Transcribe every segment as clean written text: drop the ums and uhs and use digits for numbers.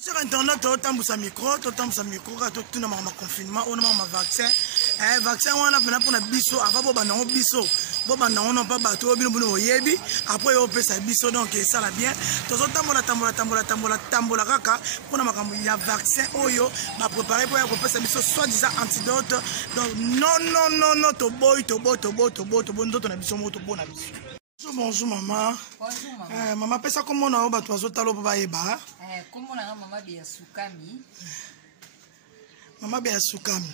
Sur internet, tu as un micro, tu as un micro, tu as un confinement, tu as un vaccin. Vaccin, on a pour la biso, avant de faire un biso. On n'a pas battu, après on peut faire biso, donc ça va bien. Tu as tambola kaka, pour la vaccin, oyo, ma préparé pour faire biso, soit disant antidote. Donc non, to boy, on a biso, to bon biso. Bonjour maman. Bonjour maman. Maman, pesa comment on a battu aux talo pour eba. Comment on a maman bien soukami. Maman bien soukami.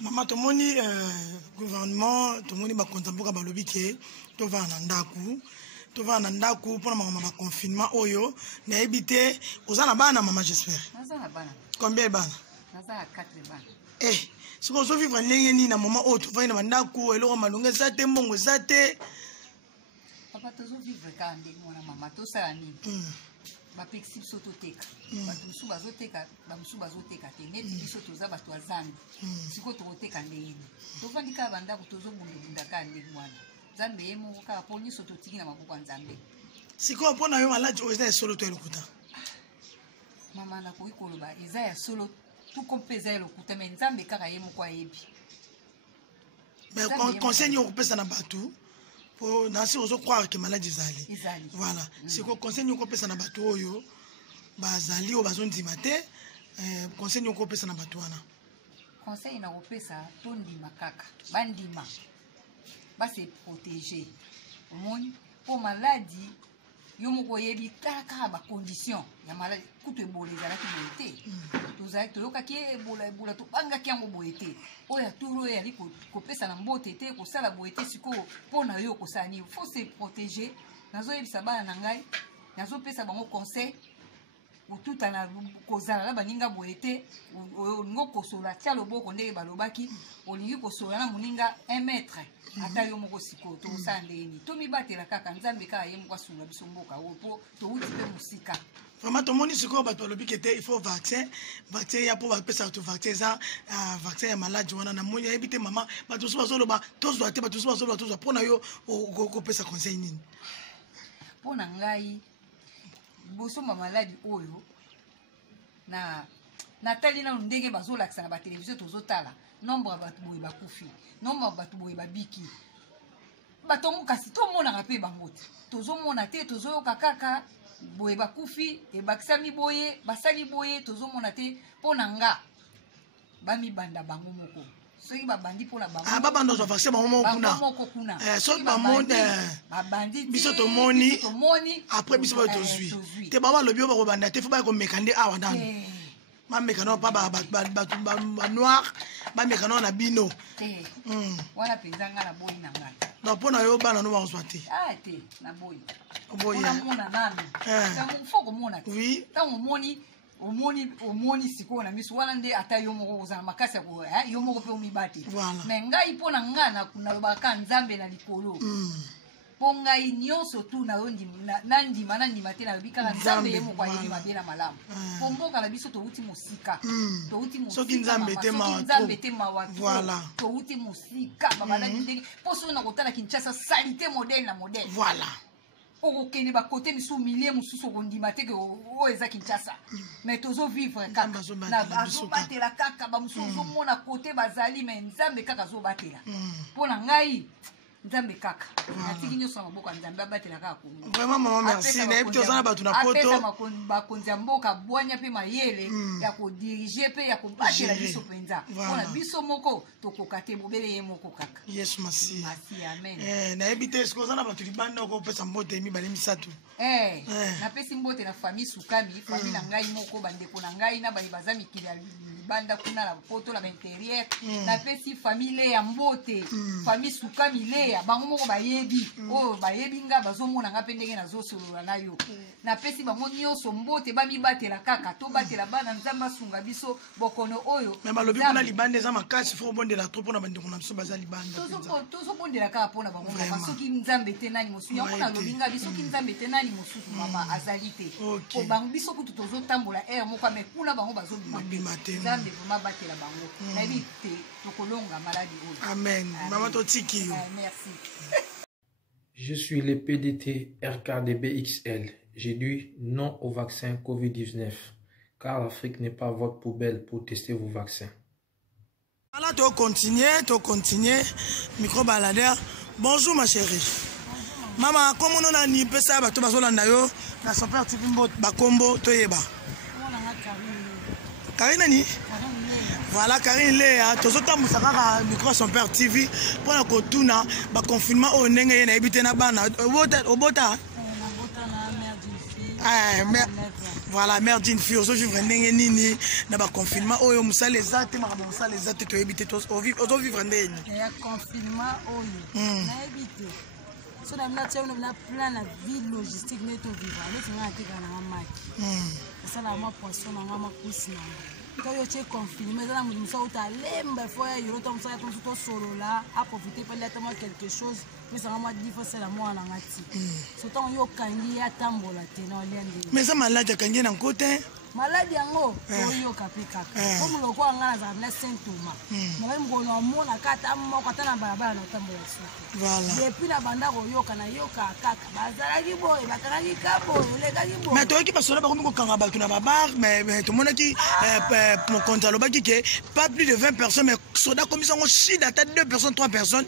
Maman to moni gouvernement to moni ba kontamboka ba lobike to va na ndaku pour maman ba confinement oyo na ebité ozana bana maman j'espère. Nazana bana. Combien bana? Nazana 4 bana. Si on se vivre ndenge ni na maman o to va na ndaku eloko malunga zate mbongo zate. Papa tozo vivre ka ndenge mwana mama to sala nini? Ba pexi biso toteka. Bato musu bazoteka, ba musu bazoteka te. Neti biso toza bato azambi. Siko tokoteka ndenge. Tovandi ka banda ko tozo bunda ka ndenge mwana. Nzambe ye moko ka poni so totiki na maboko ya Nzambe. Siko mpona yo malaji oza solo to elokuta. Mama na ko ikoloba eza ya solo tout kompeza elokuta mais Nzambe kaka ye moko ayebi. Mais conseil yo kopesa na bato. Pour nasi ozo croire que maladie zali. Voilà. C'est quoi conseil nous kopesa na bato oyo bazali o bazondi maté conseil nous kopesa na bato wana. Conseil na kopesa tondi makaka. Bandima. Ba se protéger. Omoni pour maladie yo moko yebi kaka ba condition ya maladie kutu ebola ezalaki boyete. Tozali toyokaki ebola to bangaki yango boyete. Oya turo yali kopesa na mbote te kosala boyete siko pona yo kosani. Faut se protéger. Nazo yebisa bana na ngai. Nazo pesa bango conseil. Ututa na kozala la baninga boyete. Ngo kosola tia loboko ndenge balobaki. Olingi kosola na muninga 1 mètre. Ata yo moko siko to sandeni. To mibatela kaka Nzambe ka ye moko sunga biso mboka opo to uti pe musika. Vraiment tout monde siko bato lobi kete il faut vaccin ya pour pesa to vaccin ça vaccin ya maladie wana na moni ebite mama bato so bazolo ba tozo ate bato so bazolo tozo pona yo ko pesa conseil nini. Pona ngai boso ma maladie oyo na tali na ndenge bazolakisa na ba télévision tozotala nombre bato boye bakufi nombre bato boye babiki bato mukasi to mona rapé bangote tozomona te tozoyoka kaka boye bakufi e bakisami boye basali boye tozomona te pona nga bami banda bango moko soki babandi pona bango babanda zo vaccin bango moko kuna soki bamonde babandi biso to moni après biso ba tozui te baba lobi ba ko banda te fo ba ko mekande awa ndani ma mekano pa ba noir ba mekano na bino wana penzanga na boyi na ngai na pona yo bana no ba swate te na boyi boyi mona nano tango foko mona oui tango omoni siko na miso wana nde ata yo moko kozala makasi ko yo moko pe omibate mais ngai pona nga na lobaka Nzambe na likolo pongai nyonso tu na ndima te na bikala Nzambe ye moko ayebi mabe na malamu pomboka na biso touti mosika soki Nzambe te mawa voilà touti mosika babana ndenge poso na kotala Kinshasa salité modèle na modèle voilà okokende ba côté misu milieu mususu kondima te ke o eza Kinshasa mais tozo vivre kaka na zo batela kaka ba mususu mona côté bazali mais Nzambe kaka zo batela pona ngai Nzambe kaka atiki nyoso na mboka Nzambe abatela kaka ko vraiment maman merci na epito sana batu na poto ba konza mboka bwanya pe mayele ya ko diriger pe ya ko batela biso penza pona biso moko tokoka te bobele ye moko kaka yes merci amen na ebite esko sana batu libanda ko pesa mbote mi bale misatu na pesi mbote na famille Soukami famille na ngai moko bandeko na ngai na bali bazami kila banda kuna la poto la intérieur na pesi famille ya mbote famille Soukami le bango moko bayebi bayebi nga bazomona nga pe ndenge nazosolola na yo na pesi bango nyonso mbote bamibatela kaka to batela bana Nzambe asunga biso bokono oyo mais balobi kuna libanda eza makasi fo bondela trop pona bandeko na biso baza libanda tozo bondela kaka pona bango soki Nzambe te nani mosusu yango na lobinga biso ki Nzambe te nani mosusu mama azali te po bango biso kutu tozotambola moko mais kuna bango bazobima te Nzambe vraiment batela bango na bite tokolonga maladi oyo amen maman totiki yo merci. Je suis le PDT RKDBXL. J'ai dit non au vaccin COVID-19. car l'Afrique n'est pas votre poubelle pour tester vos vaccins. Voilà, tu continues, micro-baladeur. Bonjour ma chérie. Maman, comment on a ni pesa bato bazolanda yo na Super TV bakombo toyeba. Karine ni? Voilà, Karine Léa, tous autant musaka micro Super TV pour la kotuna ba confinement au ndenge na ebité na bana obota. Voilà, mère d'une fille, aujourd'hui ndenge nini na ba confinement oyo musala ezate makambo musala ezate to ebité tous au vivre ndenge. Ya confinement oyo na ebité. So na mna tsheno na plan la vie logistique neto vivre. Neto nga teka na maki. Ça la moi poisson na nga makusi na. Quand tu es confiné, mais là, nous sommes allés, mais faut y aller, nous sommes tous solo là, à profiter peut-être moi quelque chose, mais ça m'a dit faut c'est la moi en angati. Surtout yo kangi ya tambola tena oliende. Mais ça malade kangi na côté. Maladi yango oyo kapika. Comme le quoi ngana za na symptôme. Na même ko no mona kata mo kata na barabara na tambola soki. Voilà. Depuis la banda ko yoka na yoka kaka. Bazala ki boy, bakaki ka boy, le ka ki boy. Mais toi qui passe là ba ko kanga ba tuna babar, mais tout le monde qui mon compte aloba qui pas plus de 20 personnes mais soda comme ça on chie d'ata 2 personnes 3 personnes.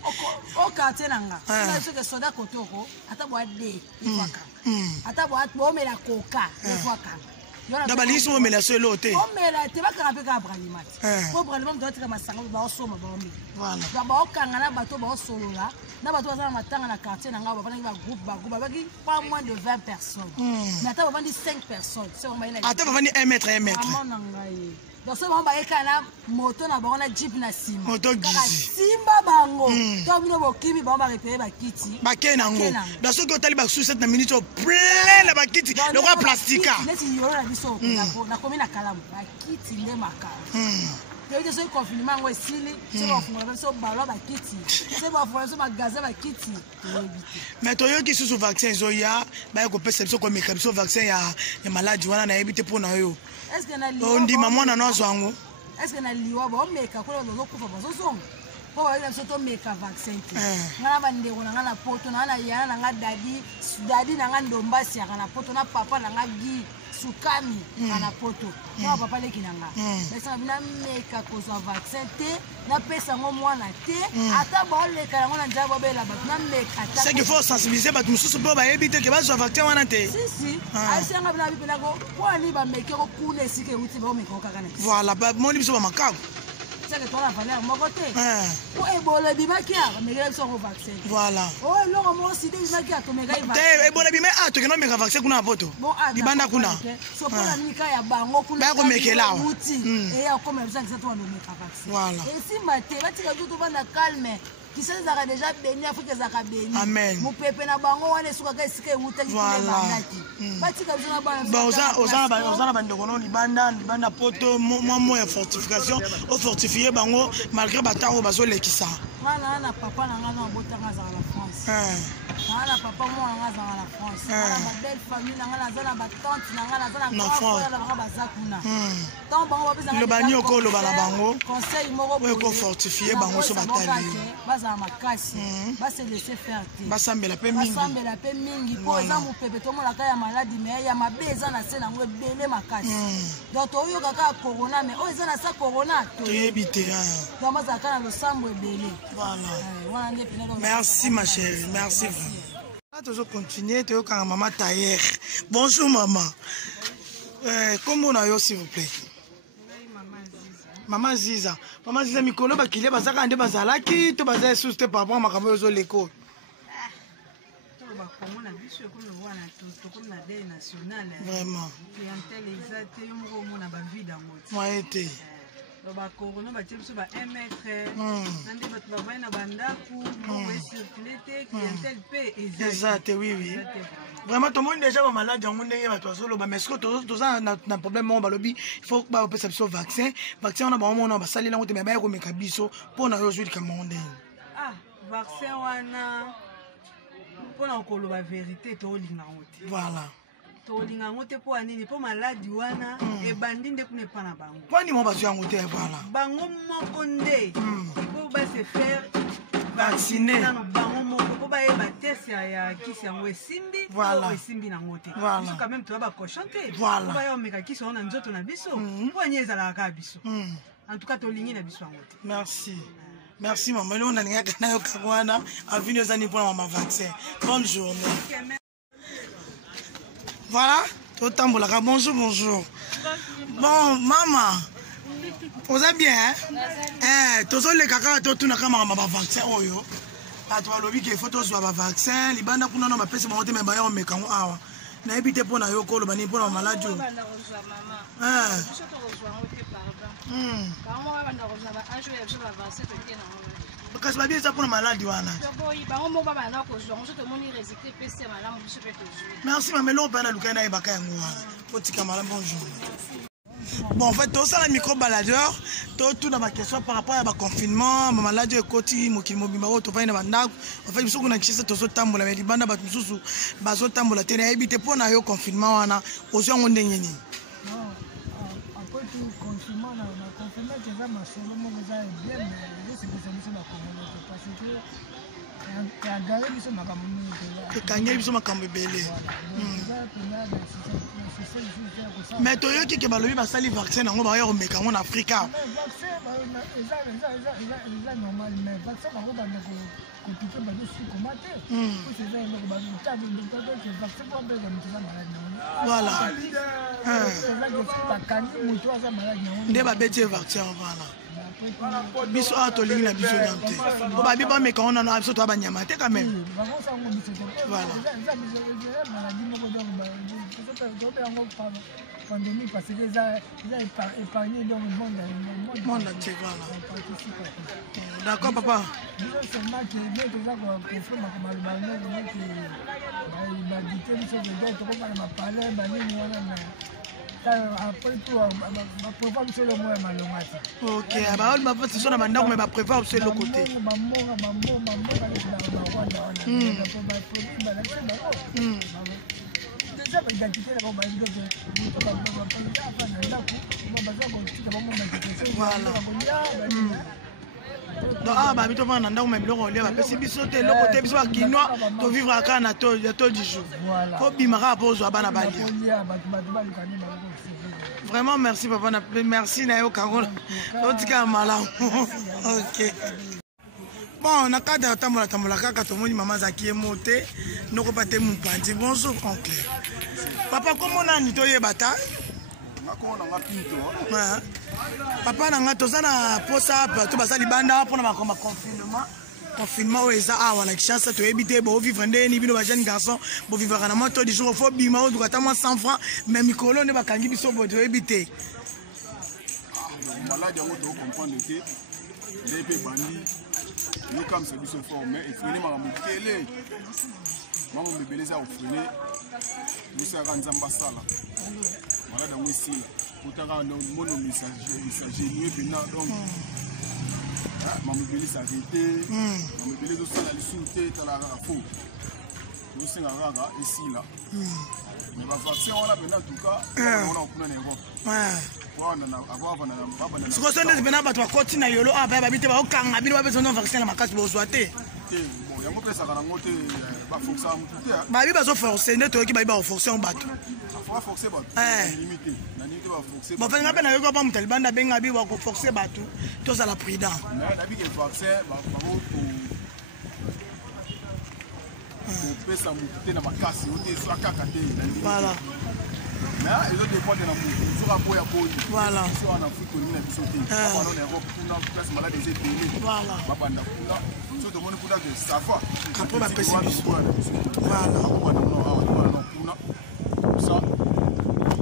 O quartier nanga. Na ce que soda kotoko ata boa de ifaka. Ata boa bo me la coca, ifaka. D'abord, ils sont mêlés sur l'autre. Oh, mais là, tu vas craper qu'à Bralimat. Pour Bralimat, tu dois être ma sangle, bah, au sommet, bah, voilà. D'abord, quand on a bateau, bah, au solo là, n'a pas besoin de dans la quartier, n'a pas besoin de groupe, bah, pas moins de 20 personnes. Mais attends, on va dire 5 personnes. Attends, on va dire 1 mètre, 1 mètre. Donc, ça va être un moto, na bango na jeep na sim. Moto gizi. Simba bango. To bino bokimi ba ba récupérer ba kiti. Ba kenango. Dans ce que tali ba sous 7 minutes au plein la ba kiti. Le roi plastique. Neti yoro na biso na komi na kalamu. Ba kiti nde makala. Te so confinement ngo esili, so ba fungula so ba lo ba kiti. So ba fungula so ba gaza ba kiti. Mais to yo ki sous vaccin zo ya, ba ko pesa biso ko meka biso vaccin ya maladie wana na ebité pour na yo. Est-ce que na liwa? On dit maman na nozo ango. Est-ce que na liwa ba o meka ko lo kufa ba so zongo? Po ba ina so to meka vaccin te. Ngana ba ndeko na ngana poto na na yana na nga dadi na nga ndombasi ya na poto na papa na nga gi sukami na poto. Na papa leki na nga. Mais ça bina meka ko so vaccin te na pesa ngo mwana te ata ba o leka na ngona njaba bela ba na meka ta. C'est qu'il faut sensibiliser ba mususu po ba ebité ke ba so vaccin wana te. Si. Aïssa nga bina bipela ko wani ba meke ko kune sike uti ba o meka ka kana. Voilà, ba moni biso ba makako. C'est que toi la valeur mon côté. Pour ebola bimakia, mais il sont au vaccin. Voilà. Oh non, moi aussi des bimakia to mega vaccin. Te ebola bima to ke no mega vaccin kuna poto. Dibanda kuna. So pour la nika ya bango kuna. Ba ko mekela. Et ya comme ça que ça toi le mega vaccin. Voilà. Et si maté, va tirer tout banda calme. Qui sait ça déjà béni Afrique ça ka béni. Amen. Mu pepe na bango wana suka ka sike utaki kile bandaki. Ba tika bizona ba. Ba oza ba ndoko no libanda poto mo ya fortification au fortifier bango malgré bataro bazo lekisa. Na papa na ngana botanga za la France. Na papa mo nga za la France. Na ma belle famille na ngana za na ba tante na ngana za na France na ba bazakuna. Tant bango ba le banyo ko lo bana bango. Conseil moko ko fortifier bango so batali. Baza makasi. Ba se laisser faire. Ba sambela pe mingi. Ba sambela pe mingi po za mu pepe to mo la ka ya maladie mais ya mabeza na se na ngo ebele makasi. Donc to yo kaka corona mais o za na sa corona to yebite. Donc ba za kana lo sambo ebele. Voilà. Merci ma chérie, merci. Là, tu vas continuer, tu vas maman taillère. Bonjour maman. Comment on a s'il vous plaît? Maman Ziza. Maman Ziza, Mikolo, Bakile, Bazaka, Ande Bazalaki, tu vas aller sous tes parents, ma caméra aux l'école. Vraiment. Moi, été. ba corona ba tshebso ba 1 mètre nande batho ba bana bandaku mo circulate clientèle pe exact oui vraiment tout le monde déjà ba malade on ndenge batho solo ba mais ce que tout ça na problème on ba lobi il faut ba opesa biso vaccin on a ba mona ba salela ngote mais ba ko meka biso pona yo zwi ka monde vaccin wana pona ko lo ba vérité to linga ngote voilà tolinga ngote po anini po maladi wana ebandi nde kuna pana bango kwani mo bazo yango te voilà bango moko nde po ba se faire vacciné nano bango moko po bayeba test ya kisi yango esimbi Voilà. esimbi nango te Voilà. biso quand même toya bacochon te Voilà. po baya omeka kisi yango na nzoto na biso po anye ezalaka kaka biso en tout cas tolingi na biso yango te. Merci. Merci maman. On a un canal au Kagwana. Avenue aux années pour maman vaccin. Bonne journée. Voilà. Bonjour, bonjour. Bon, maman. Vous allez bien, hein? Tous les caca, tout n'a qu'à maman vaccin. Oh yo. À toi, le week-end, il faut tous avoir vaccin. Les bandes pour nous, on va passer mon thème, mais on met quand on n'a évité pour nous, pour nous, pour nous, maladie. Kasi babi eza mpona maladi wana. Merci mama eloko mpe nalukai nayebaka yango wana otika malamu bonjour. Bon en fait tosala micro baladeur totuna baquestion par rapport ya baconfinement mamaladi ekoti mokili mobimba oyo tovandi na bandako en fait biso kuna kisa tozotambola me libanda bato mosusu bazotambola te nayebi te mpo na yo confinement wana ozwi yango ndenge nini. Confinement, c'est ça, ma solo, mon gars, bien, mais c'est que ça me semble communauté parce que regarder biso makambo mingi ekangeli biso makambo ebele mais toyoki ke balobi basali vaccin nango baya komeka yango na afrika eza normal mais vaccin bango banda kopique bazosikoma te eza eloko vaccin po mbeza moto eza maladi nango voilà bakangi moto aza maladi nango nde babeti vaccin wana biso awa tolingi na biso nyam te po babi bameka ngo nano biso toya banyama te quand même voilà pandémie parce que ça épargné dans le monde entier voilà d'accord papa seulement que nous devons confirmer comme le balai que la dictée sur les autres comme on parlé balai après tout ma prévoir sur le mois malongati ok ba on m'a fait sur la mandako mais ba prévoir sur le côté voilà donc ah babi tovanda na ndako me biloko olia bapesi biso te eloko te biso bakinois tovivre kaka na to du jour po bima kaka po ozwa bana balia vraiment merci papa merci na yo kango otika malamu ok bon na kati ya tambola kaka tomoni mama azaki ye mo te nokopa te mopanzi bonjour oncle papa komo nani toyeba ta papa na nga toza na posa bato baza libanda mpona bakoma confinement oyo eza awa na Kinshasa toyebi te bovivre ndeni bino bajeune garçon bovivaka na mwa to du jour fo bima oduka ta mwa 100 francs mais mikolo nde bakangi biso boye toyebi te maladi yango tocomprendre te nde mpe bandi yokamisa biso fort mais efrene makambo tele mama mebele eza ofrene yosalaka nzambe asala maladi yango esila otaka mono misagenie mpena donc mamebele esarete mamebele ezosala lisusu te etalaka kaka fo tozosenga kaka esila mais bavaccin wana mpena tuka wana okuna na europe sikoso ndezi mpena bato bakoti na yolo awa baya babi te baokanga bino bapesa no vaccin na makasi bozwa te yango pesaka nango te baforcaka motu te babi bazoforce nde toyoki babi baoforce o bato baforce bato limite nanite baforce bofenga mpe nayoki opa moto alibanda abenga bi bakoforce bato tozala prudent nabike vaccin bango kopesa motu te na makasi ote ezwa kaka te voilà mais ezodépendre na motu ozoka boya boyi voilà biso wana afrique olingi na biso te wana na europe kuna place malade eza ebele voilà babanda kuna so tomoni kuna ke safa après bapesi biso voilà kuna sa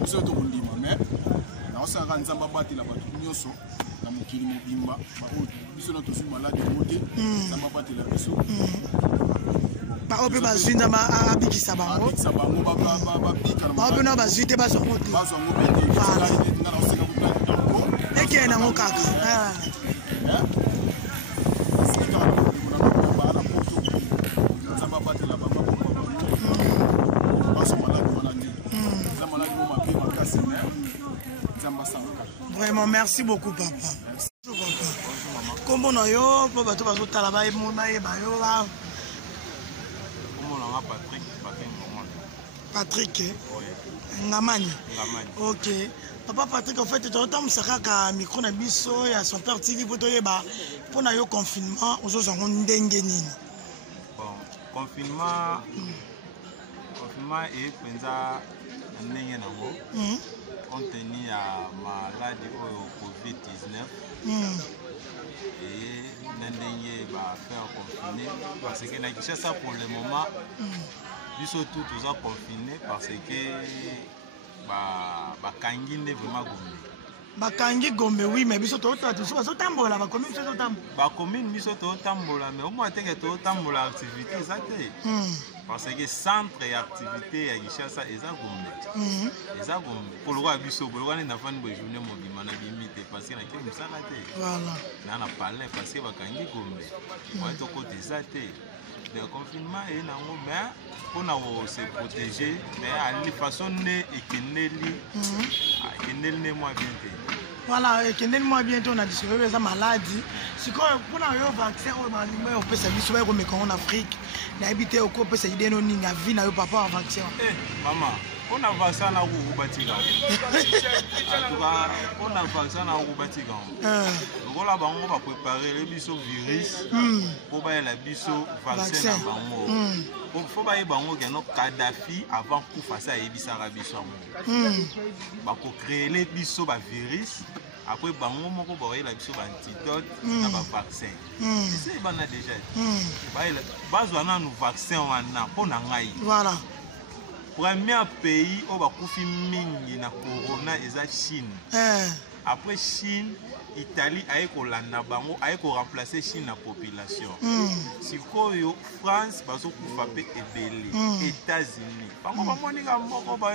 biso tokondima mais naosalaka nzambe abatela bato nyonso na mokili mobimba baoyo biso na tozwi maladi yango te nzambe abatela biso bao mpe bazwi nzambe abikisa bango bao mpe nao bazwi te bazwa ngo te ekende nango kaka Vraiment, merci beaucoup, papa. Bonjour, papa. kombo na yo po bato bazotala bayeba yo ba kombo na Patrick Patrick Ngamani. Ok. Papa Patrick, en fait, tu as un micro na biso ya son père TV pour toyeba pour na yo confinement aux autres on ndenge nini. Bon, confinement est penza ndenge nango. Compte tenu à maladie au COVID-19. Et ndenge va faire confiner parce que na Kinshasa pour le moment biso tout ça confiné parce que bakangi nde vraiment Gombe. Bakangi Gombe oui mais biso to tambola ba commune biso to tambola. Ba commune biso to tambola mais au moins te que to tambola activité ça te. Parce que centre et activité ya Kinshasa eza Gombe. Eza Gombe. Pour le roi biso pour le roi na fan bo journée mobima na bimité parce que na ke musala te. Voilà. Na parler parce que bakangi Gombe. Moi to côté ça te. Le confinement est nango mais pour se protéger mais à la façon de Keneli moi bientôt. Voilà, Keneli moi bientôt on a dit sur les maladies. Si pour un vaccin on peut se dire comme en Afrique, na habité au corps peut se dire non ni na vie na papa en vaccin. Maman, on a vaccin na Roubatika. On a vaccin na Roubatika. Voilà, on va préparer le biso virus pour bailler la biso vaccin na bango. Faut bailler bango que notre Kadhafi avant pour faire ça et bisara biso. Ba ko créer les biso ba virus. Après bango moko ba la biso ba antidote na ba vaccin. C'est bana déjà. Bailler bazwana nous vaccin wana pour na ngai. Voilà. Premier pays où va koufi mingi na corona eza Chine. Après Chine, Italie a remplacé Chine la population. Si koyo France bazo kufa pe ebele. États-Unis. Bango monika moko ba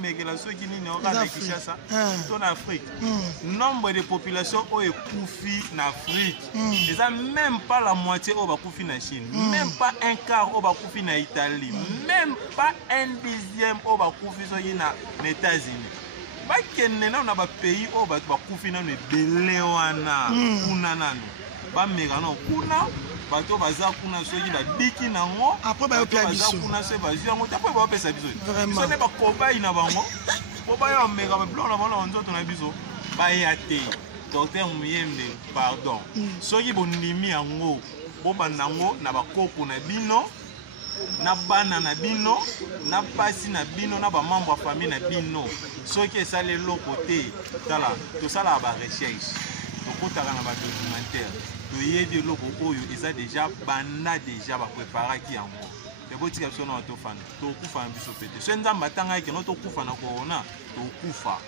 mekela so ki nini oka na Kinshasa. Ton Afrique. Nombre de population o ekufi na Afrique. Eza même pas la moitié o ba kufi na Chine. Même pas un quart o ba kufi na Italie. Même pas un dixième o ba kufi so na États-Unis. Bakene na ba pays o ba kufi na ebele wana kuna nanu ba mega na kuna bato baza kuna soki ba biki nango après ba yopia biso kuna se bazu yango après ba pesa biso so ne ba kobai na bango po ba yo mega ba blanc na bango nzoto na biso ba ya te docteur Muyembe pardon soki bondimi yango bo banango na ba kopo na bino na bana na bino na pasi na bino na ba membre ya famille na bino soki esale lokote tala to sala ba recherche to kotaka na ba documentaire to yedi loko oyo eza déjà bana déjà ba préparer ki yango te botika biso na to fan to kufa na biso pete so nzamba tanga ke no to kufa na corona to kufa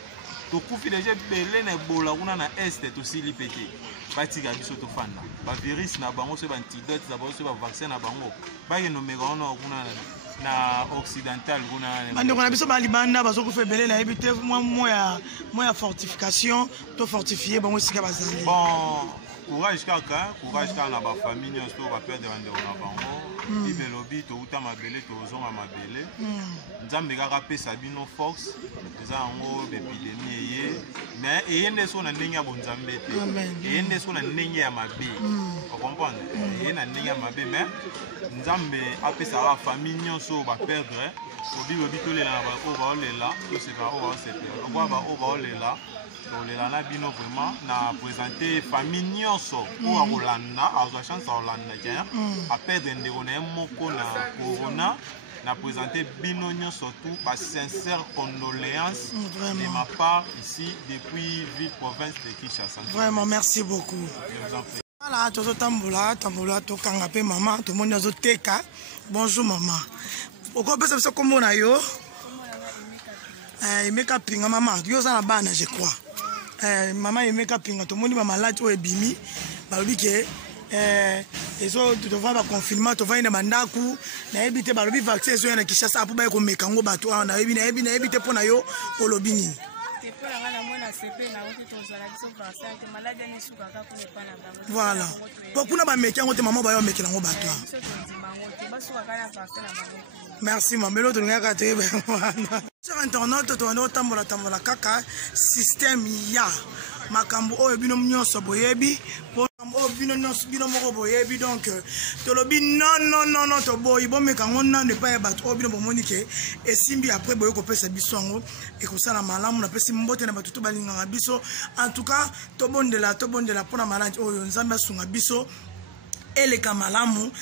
to kufi déjà belé na bola kuna na est to sili pete batika biso to fan ba virus na bango so ba antidote za bango so ba vaccin na bango ba ke no mega ona kuna na occidental kuna bande kuna biso ba libanda bazo ko febele na ebite moi ya fortification to fortifier bango sika bazali bon courage kaka na ba famille nyonso ba perdre bande na bango ibelobi to uta mabele to zonga mabele nzambe kaka pesa bino force eza ngo epidemie ye mais eyende so na ndenge ya bonzambe te eyende so na ndenge ya mabe o comprendre eyende na ndenge ya mabe mais nzambe apesa ba famille nyonso ba perdre obilobi tolela na ba o ba olela to se ba o ba se pe o ba o ba olela tolela na bino vraiment na présenter famille nyonso o akolanda azwa chance akolanda ke a perdre ndeko na ye moko na corona na présenter bino nyonso tout ba sincère condoléances de ma part ici depuis ville province de Kinshasa. Vraiment merci beaucoup. Je vous en prie. Voilà, tozo tambola to kanga pe maman to moni azo teka. Bonjour maman. Oko pesa biso kombo na yo? Emeka Pinga maman, yo za na bana je crois. Maman Emeka Pinga to moni ba malade o ebimi. Ba lobi ke ezo to va ba confinement to va ina bandaku na ebite ba lobi vaccin so na Kinshasa apo ba ko meka ngo bato na ebite pona yo olobi nini? Voilà. Pourquoi pas mettre en maman va mettre en bateau. Merci maman, l'autre Sur internet tono tambola kaka système ya makambo oyo bino nyonso boyebi po o bino moko boyebi donc tolobi non to boyi bo meka ngona ne pa ba to bino bomoni ke esimbi après boyo ko pesa bisongo e ko sala malamu na pesi mbote na batutu balinga biso en tout cas to bondela pona maladi oyo nzambe asunga biso ele kamalamu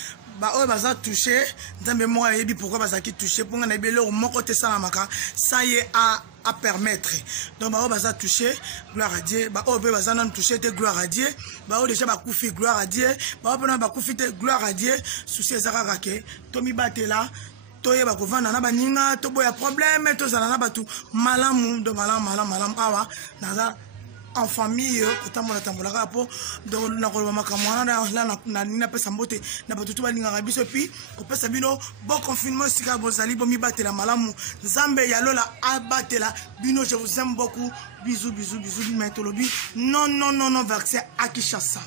ba oyo baza touché nzambe moko yebi pourquoi bazaki touché pour ngana beloko moko te sala maka ça y est à permettre donc ba oyo baza touché gloire à Dieu ba oyo baza nan touché te gloire à Dieu ba oyo déjà ba kufi gloire à Dieu ba oyo na ba kufi te gloire à Dieu souci ezaka kake to mi batela to yeba ko vanda na baninga to boya problème to zala na batu malamu do malamu awa naza en famille tambola kapo donc na ko makamwana na nina pesa mbote na batutu balinga biso puis ko pesa bino bon confinement sika bozali bo mi batela malamu nzambe ya lola abatela bino je vous aime beaucoup bisous metolobi non vaccin à Kinshasa.